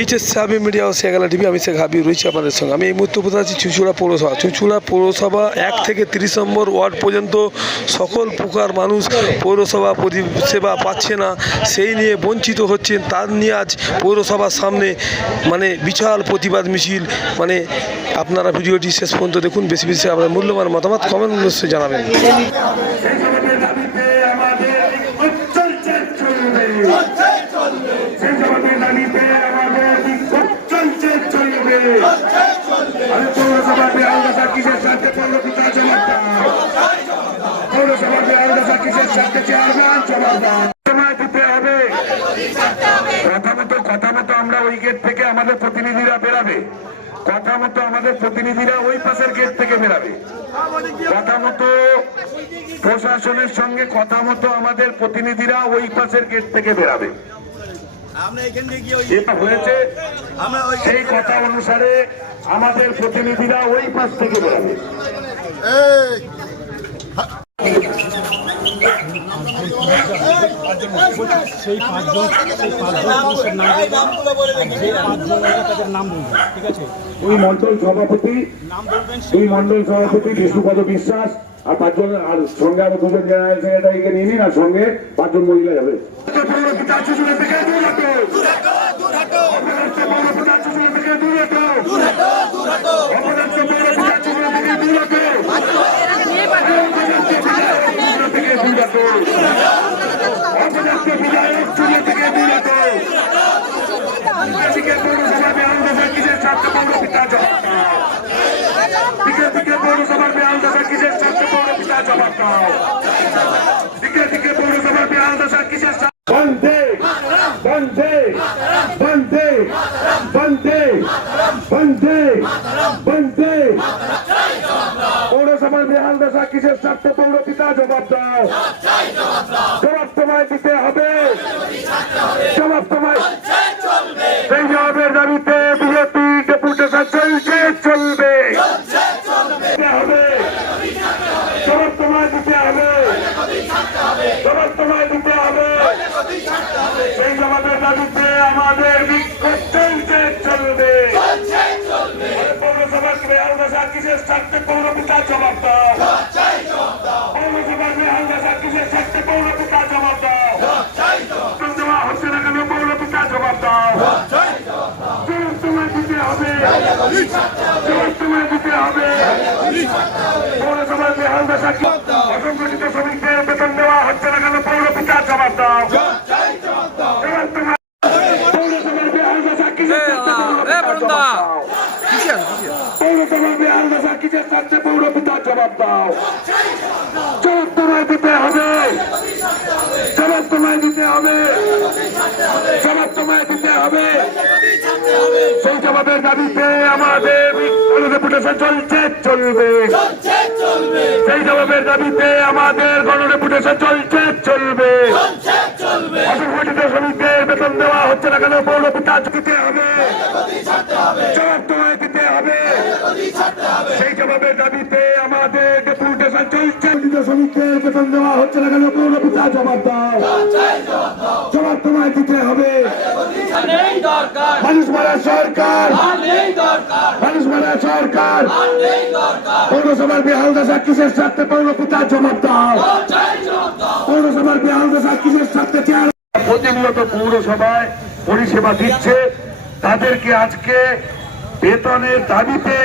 HSC আমি media ও শেখ আলা TV, আমি শেখ হাবিব রয়েছি আপনাদের সঙ্গে। আমি এই মুহূর্তে কোথায় আছি? চুঁচুড়া পৌরসভা। চুঁচুড়া পৌরসভা 1 থেকে 30 নম্বর ওয়ার্ড পর্যন্ত সকল প্রকার মানুষ পৌরসভা পরিষেবা পাচ্ছে না, সেই নিয়ে বঞ্চিত হচ্ছেন। তার নিয়ে আজ পৌরসভার সামনে বিশাল প্রতিবাদ মিছিল। আপনারা ভিডিওটি শেষ পর্যন্ত দেখুন। বেশি বেশি আপনার মূল্যবান মতামত কমেন্ট বক্সে জানাবেন। কথা মতো আমরা ওই গেট থেকে আমাদের প্রতিনিধিরা বেরাবে, কথা মতো আমাদের প্রতিনিধিরা ওই পাশের গেট থেকে বেরাবে, কথা মতো প্রশাসনের সঙ্গে কথা মতো আমাদের প্রতিনিধিরা ওই পাশের গেট থেকে বেরাবে। যেটা হয়েছে সেই কথা অনুসারে আমাদের প্রতিনিধিরা ওই পাশ থেকে বেরাবে। সেই পাঁচজন নাম বলবেন, ঠিক আছে? দুই মন্ডল সভাপতি বিষ্ণুপদ বিশ্বাস আর 5 জন, আর সঙ্গে আরো 2 জন জেনারেল সেক্রেটারিকে নিয়ে নিন, আর সঙ্গে 5 জন মহিলা যাবে। পৌরসভার বেহাল দশা কিসের স্বার্থে? পৌর পিতা জবাব দাও, জবাব তোমায় দিতে হবে, জবাব তোমায়। সেই জবাবের দাবিতে বিজেপি ডেপুটেশন চলছে, চলবে, হবে, জবাব তোমায় দিতে হবে, জবাব তোমায় দিতে হবে। সেই জবাবের দাবিতে আমাদের বিক্ষোভ চলছে, চলবে। পৌরসভার বেহাল দশা কিসের স্বার্থে? পৌর পিতা জবাব দাও, পৌরসভার বেহাল দশা কিসের স্বার্থে? পৌর পিতা জবাব দাও, দেওয়া হচ্ছে না কেন? পৌর পিতা জবাব দাও, জবাব তোমায় দিতে হবে, জবাব তোমায় দিতে হবে। পৌরসভার বেহাল দশা অসংগঠিত শ্রমিকদের বেতন দেওয়া হচ্ছে না কেন? পৌর পিতা জবাব দাও, জবাব তোমায়। পৌরসভার বেহাল দশা কিসের স্বার্থে? পৌরসভার বেহাল দশা কিসের স্বার্থে? পৌর পিতা জবাব দাও, জবাব তোমায় দিতে হবে, জবাব তোমায় দিতে হবে, জবাব তোমায় দিতে হবে। সেই জবাবের দাবিতে আমাদের গণডেপুটেশন চলছে, চলবে, সেই জবাবের দাবিতে আমাদের গণডেপুটেশন চলছে, চলবে। অসংগঠিত শ্রমিকদের বেতন দেওয়া হচ্ছে না কেন? পৌর পিতা দিতে হবে, জবাব তোমায় দিতে হবে। সেই জবাবের দাবিতে আমাদের ডেপুটেশন চলছে, শ্রমিকদের বেতন দেওয়া হচ্ছে না কেন? পৌর পিতা জবাব দাও, জবাব তোমায় দিতে হবে। মানুষ মারা সরকার, মানুষ মারা সরকার। পৌরসভার বেহাল দশা কিসের স্বার্থে? পৌর পিতা জবাব দাও, পৌরসভার বেহাল দশা কিসের স্বার্থে? প্রতিনিয়ত পৌরসভায় পরিষেবা দিচ্ছে, তাদেরকে আজকে বেতনের দাবিতে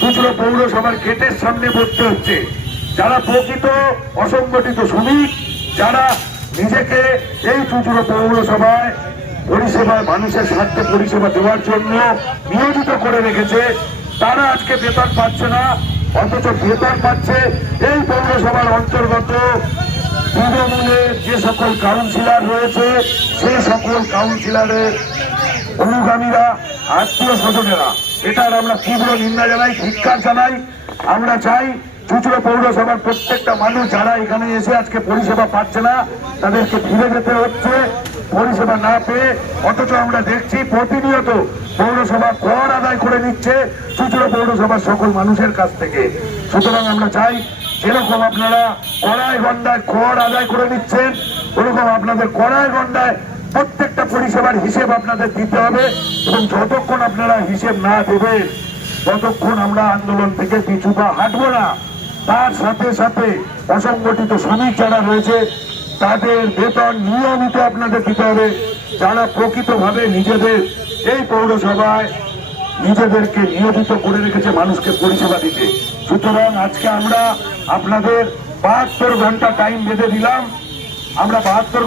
চুঁচুড়া পৌরসভার গেটের সামনে বসতে হচ্ছে। যারা প্রকৃত অসংগঠিত শ্রমিক, যারা নিজেকে এই চুঁচুড়া পৌরসভায় পরিষেবা, মানুষের স্বার্থে পরিষেবা দেওয়ার জন্য নিয়োজিত করে রেখেছে, তারা আজকে বেতন পাচ্ছে না। অথচ বেতন পাচ্ছে এই পৌরসভার অন্তর্গত তৃণমূলের যে সকল কাউন্সিলর রয়েছে, সেই সকল কাউন্সিলরের অনুগামীরা, আত্মীয় স্বজনেরা। এটার আমরা তীব্র নিন্দা জানাই, ধিক্কার জানাই। আমরা চাই চুঁচুড়া পৌরসভার প্রত্যেকটা মানুষ যারা এখানে এসে আজকে পরিষেবা পাচ্ছে না, তাদেরকে ফিরে যেতে হচ্ছে পরিষেবা না পেয়ে। অথচ আমরা দেখছি প্রতিনিয়ত পৌরসভা কর আদায় করে নিচ্ছে চুঁচুড়া পৌরসভার সকল মানুষের কাছ থেকে। সুতরাং আমরা চাই যেরকম আপনারা কড়াই গন্ডায় কর আদায় করে নিচ্ছেন, ওরকম আপনাদের কড়াই গন্ডায় প্রত্যেকটা পরিষেবার হিসেব আপনাদের দিতে হবে এবং যতক্ষণ আপনারা হিসেব না দেবেন ততক্ষণ আমরা আন্দোলন থেকে পিছু পা হাঁটবো না। তার সাথে সাথে অসংগঠিত শ্রমিক যারা রয়েছে তাদের বেতন নিয়মিত আপনাদের দিতে হবে, যারা প্রকৃতভাবে নিজেদের এই পৌরসভায় নিজেদেরকে নিয়োজিত করে রেখেছে মানুষকে পরিষেবা দিতে। সুতরাং আজকে আমরা আপনাদের 72 ঘন্টা টাইম বেঁধে দিলাম, 72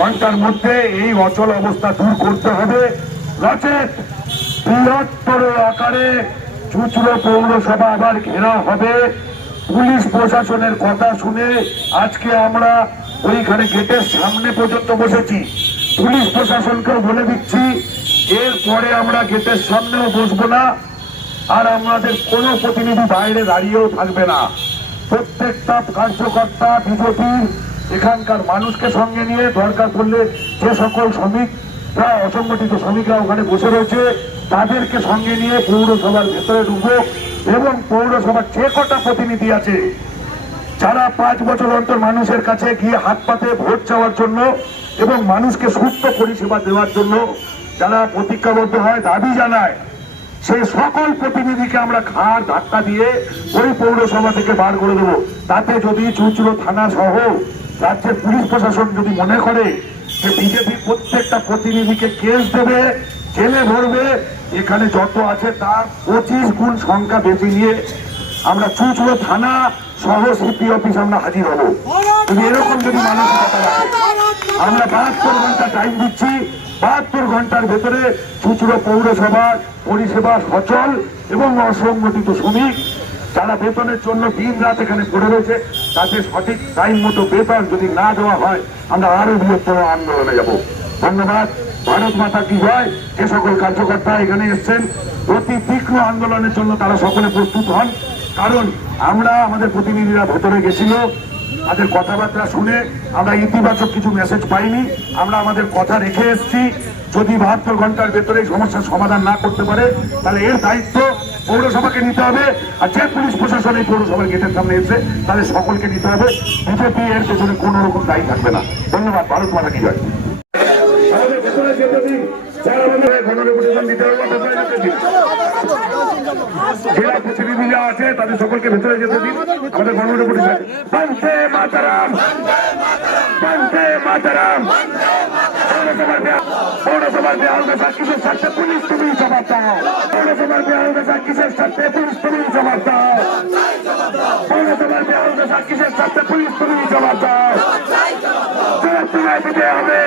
ঘন্টার মধ্যে এই অচল অবস্থা দূর করতে হবে। নচেত বৃহত্তর আকারে চুঁচুড়া পৌরসভা আবার ঘেরা হবে। পুলিশ প্রশাসনের কথা শুনে আজকে আমরা ওইখানে গেটের সামনে পর্যন্ত বসেছি। পুলিশ প্রশাসনকেও বলে দিচ্ছি এরপরে আমরা গেটের সামনেও বসবো না, আর আমাদের কোনো প্রতিনিধি বাইরে দাঁড়িয়েও থাকবে না। প্রত্যেকটা কার্যকর্তা বিজেপির এখানকার মানুষকে সঙ্গে নিয়ে দরকার পড়লে যে সকল শ্রমিকরা অসংগঠিত শ্রমিকরা ওখানে বসে রয়েছে তাদেরকে সঙ্গে নিয়ে পৌরসভার ভেতরে ঢুকবো এবং পৌরসভার যে কটা প্রতিনিধি আছে যারা 5 বছর অন্তর মানুষের কাছে গিয়ে হাত পাতে ভোট চাওয়ার জন্য এবং মানুষকে সুস্থ পরিষেবা দেওয়ার জন্য যারা প্রতিজ্ঞাবদ্ধ হয়, দাবি জানায়, সেই সকল প্রতিনিধিকে আমরা ঘাড় ধাক্কা দিয়ে ওই পৌরসভা থেকে বার করে দেবো। তাতে যদি চুঁচুড়া থানা সহ রাজ্যের পুলিশ প্রশাসন যদি মনে করে যে বিজেপি প্রত্যেকটা প্রতিনিধিকে কেস দেবে, জেলে ভরবে, এখানে যত আছে তার 25 গুণ সংখ্যা বেশি নিয়ে আমরা চুঁচুড়া থানা সহ সিপি অফিস আমরা হাজির হব। যদি এরকম যদি মানসিকতা রাখে, আমরা 72 ঘন্টা টাইম দিচ্ছি। 72 ঘন্টার ভেতরে চুঁচুড়া পৌরসভার পরিষেবা সচল এবং অসংগঠিত শ্রমিক যারা বেতনের জন্য দিন রাত এখানে পড়ে রয়েছে তাদের সঠিক টাইম মতো বেতন যদি না দেওয়া হয় আমরা আরো বৃহত্তর আন্দোলনে যাব। ধন্যবাদ। ভারত মাতা কি জয়। যে সকল কার্যকর্তা এখানে এসছেন অতি তীক্ষ্ণ আন্দোলনের জন্য তারা সকলে প্রস্তুত হন, কারণ আমরা আমাদের প্রতিনিধিরা ভেতরে গেছিল, তাদের কথাবার্তা শুনে আমরা ইতিবাচক কিছু মেসেজ পাইনি। আমরা আমাদের কথা রেখে এসেছি, যদি 72 ঘন্টার ভেতরে সমস্যার সমাধান না করতে পারে তাহলে এর দায়িত্ব পৌরসভাকে নিতে হবে, আর যে পুলিশ প্রশাসন এই পৌরসভার গেটের সামনে এসে তাদের সকলকে নিতে হবে। বিজেপি এর পেছনে কোন রকম দায়ী থাকবে না। ধন্যবাদ। ভারত মাতা কি জয়। আমাদের ভেতরে যেতে দিন, যারা আমাদের গণরেপুটেশন দিতে হবে ভেতরে যেতে দিন, জেলা প্রতিনিধিরা আছে তাদের সকলকে ভেতরে যেতে দিন। আমাদের গণরেপুটেশন বন্দে মাতরম, বন্দে মাতরম। পৌরসভার বেহাল দশা কিসের স্বার্থে পুলিশ তুমি জবাব দাও। পৌরসভার বেহাল দশা কিসের স্বার্থে পুলিশ তুমি জবাব দাও। পৌরসভার বেহাল দশা কিসের স্বার্থে পুলিশ তুমি জবাব দাও। জবাব তোমায় দিতে হবে,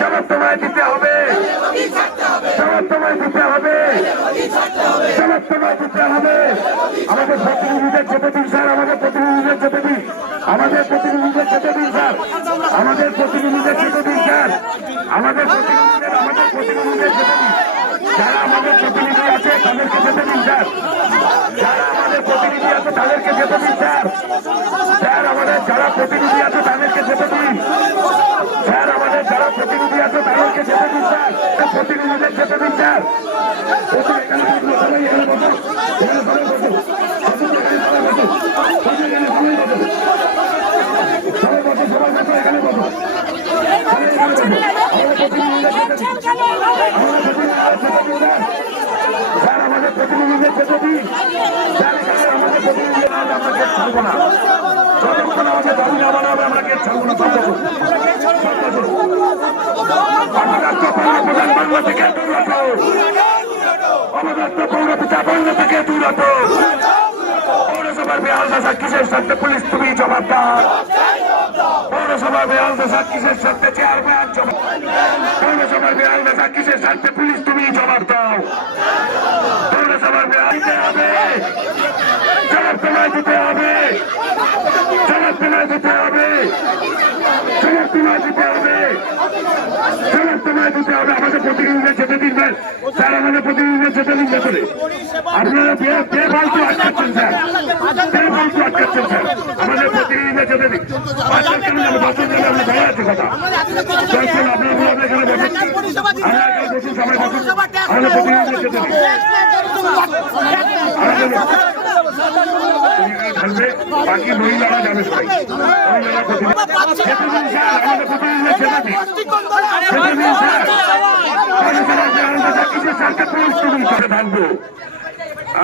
জবাব তোমায় দিতে হবে, জবাব তোমায় দিতে হবে, জবাব তোমায় দিতে হবে। আমাদের প্রতিনিধিদের যেতে দিন স্যার, আমাদের প্রতিনিধিদের যেতে দিন, আমাদের প্রতিনিধিদের যেতে দিন স্যার, আমাদের প্রতিনিধিদের যেতে দিন স্যার, আমাদের প্রতিনিধিদের যেতে দিন। যারা আমাদের প্রতিনিধি আছে তাদেরকে যেতে দিন স্যার, যারা আমাদের প্রতিনিধি আছে তাদেরকে যেতে দিন স্যার, স্যার আমাদের যারা প্রতিনিধি আছে তাদেরকে যেতে দিন, স্যার আমাদের যারা প্রতিনিধি আছে তাদেরকে যেতে দিন স্যার, প্রতিনিধিদের যেতে দিন স্যার। স্যার আমাদের প্রতিনিধিদের যেতে দিন, স্যার আমাদের প্রতিনিধিদের আমরা গেট ছাড়বো না, যতক্ষণ আমাদের দাবি না বানাবে আমরা গেট ছাড়বো না। প্রধান বাংলা থেকে দূরত, অবদত্ত পৌর পিতা বাংলা থেকে দূরত। পৌরসভার বেহাল দশা কিসের স্বার্থে পুলিশ তুমি জবাব দাও। পৌরসভার বেহাল দশা কিসের স্বার্থে চেয়ারম্যান জবাব। পৌরসভার বেহাল দশা কিসের স্বার্থে পুলিশ তুমি জবাব দাও। পৌরসভার বেহাল দিতে হবে, জবাব তোমায় দিতে হবে, জবাব তোমায় দিতে হবে, জবাব তোমায় দিতে হবে, জবাব তোমায় দিতে হবে। আমাদের প্রতিনিধিদের যেতে দিন স্যার, আমাদের প্রতিনিধিদের যেতে দিন ভেতরে। আপনারা বেফালতু আটকাচ্ছেন স্যার, বেফালতু আটকাচ্ছেন স্যার, আমাদের প্রতিনিধিদের যেতে দিন। 5 জন আমরা 10 জন আমরা ভয় আছে কথা 10 জন আপনারা এখানে বসে পরিষেবা দিতে আমরা এখানে বসে সবাই বসে পৌরসভা ট্যাক্স আমাদের প্রতিনিধিদের যেতে দিন। থাকবে বাকি মহিলারা যাবে সবাই মহিলারা প্রতিনিধি যেতে দিন স্যার, আমাদের প্রতিনিধিদের যেতে দিন। যেতে দিন স্যার। পৌরসভার বিহাল দাসা কিসের স্বার্থে পরিস্থিতি বসে থাকবো,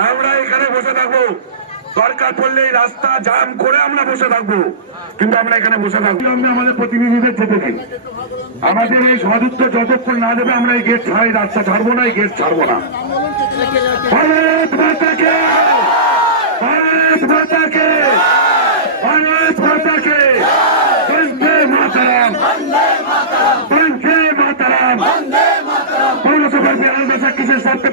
আমরা এখানে বসে থাকবো, দরকার পড়লে এই রাস্তা জাম করে আমরা বসে থাকবো, কিন্তু আমরা এখানে বসে থাকবো। আমরা আমাদের প্রতিনিধিদের যেতে দিই। আমাদের এই সদুত্ব যতক্ষণ না দেবে আমরা এই গেট ছাড়াই রাস্তা ছাড়বো না, এই গেট ছাড়বো না। ভারত মাতাকে, ভারত মাতাকে, ভারত মাতাকে, বন্দে মাতরম, বন্দে মাতরম। পৌরসভার বিহাল দাসা কিসের স্বার্থে